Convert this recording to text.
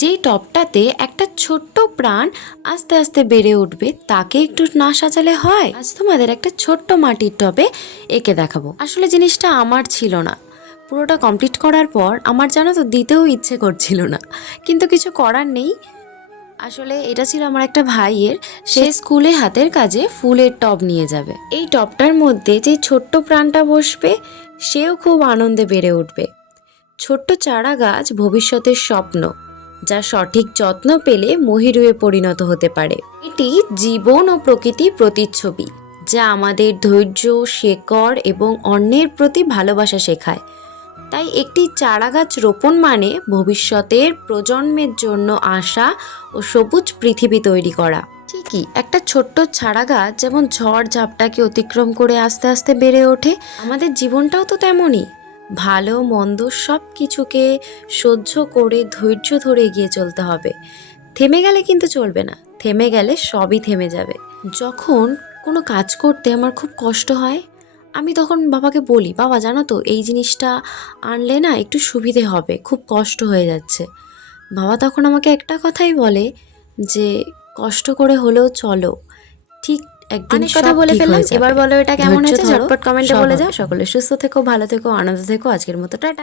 যেই টবটাতে একটা ছোট্ট প্রাণ আস্তে আস্তে বেড়ে উঠবে তাকে একটু না সাজালে হয়। আজ তোমাদের একটা ছোট্ট মাটির টবে এঁকে দেখাবো। আসলে জিনিসটা আমার ছিল না, পুরোটা কমপ্লিট করার পর আমার জানো তো দিতেও ইচ্ছে করছিল না, কিন্তু কিছু করার নেই। আসলে এটা ছিল আমার একটা ভাইয়ের, সে স্কুলে হাতের কাজে ফুলের টব নিয়ে যাবে। এই টবটার মধ্যে যে ছোট্ট প্রাণটা বসবে সেও খুব আনন্দে বেড়ে উঠবে। ছোট্ট চারা গাছ ভবিষ্যতের স্বপ্ন, যা সঠিক যত্ন পেলে মহিরুহে পরিণত হতে পারে। এটি জীবন ও প্রকৃতির প্রতিচ্ছবি, যা আমাদের ধৈর্য, শেকড় এবং অন্যের প্রতি ভালোবাসা শেখায়। তাই একটি চারা গাছ রোপণ মানে ভবিষ্যতের প্রজন্মের জন্য আশা ও সবুজ পৃথিবী তৈরি করা। ঠিকই একটা ছোট্ট চারা গাছ যেমন ঝড় ঝাপটাকে অতিক্রম করে আস্তে আস্তে বেড়ে ওঠে, আমাদের জীবনটাও তো তেমনই। ভালো মন্দ সব কিছুকে সহ্য করে ধৈর্য ধরে এগিয়ে চলতে হবে। থেমে গেলে কিন্তু চলবে না, থেমে গেলে সবই থেমে যাবে। যখন কোনো কাজ করতে আমার খুব কষ্ট হয়, আমি তখন বাবাকে বলি, বাবা জানো তো এই জিনিসটা আনলে না একটু সুবিধে হবে, খুব কষ্ট হয়ে যাচ্ছে। বাবা তখন আমাকে একটা কথাই বলে যে কষ্ট করে হলেও চলো, ঠিক একদিন অনেক কথা সব বলে ঠিক ফেললাম, হয়ে যাবে। এবার বলো এটা কেমন ধৈর্য হয়েছে, ধরো, ঝটপট কমেন্টে সব বলে হবে। যাও। সকলে সুস্থ থেকো, ভালো থেকো, আনন্দ থেকো। আজকের মতো টাটা।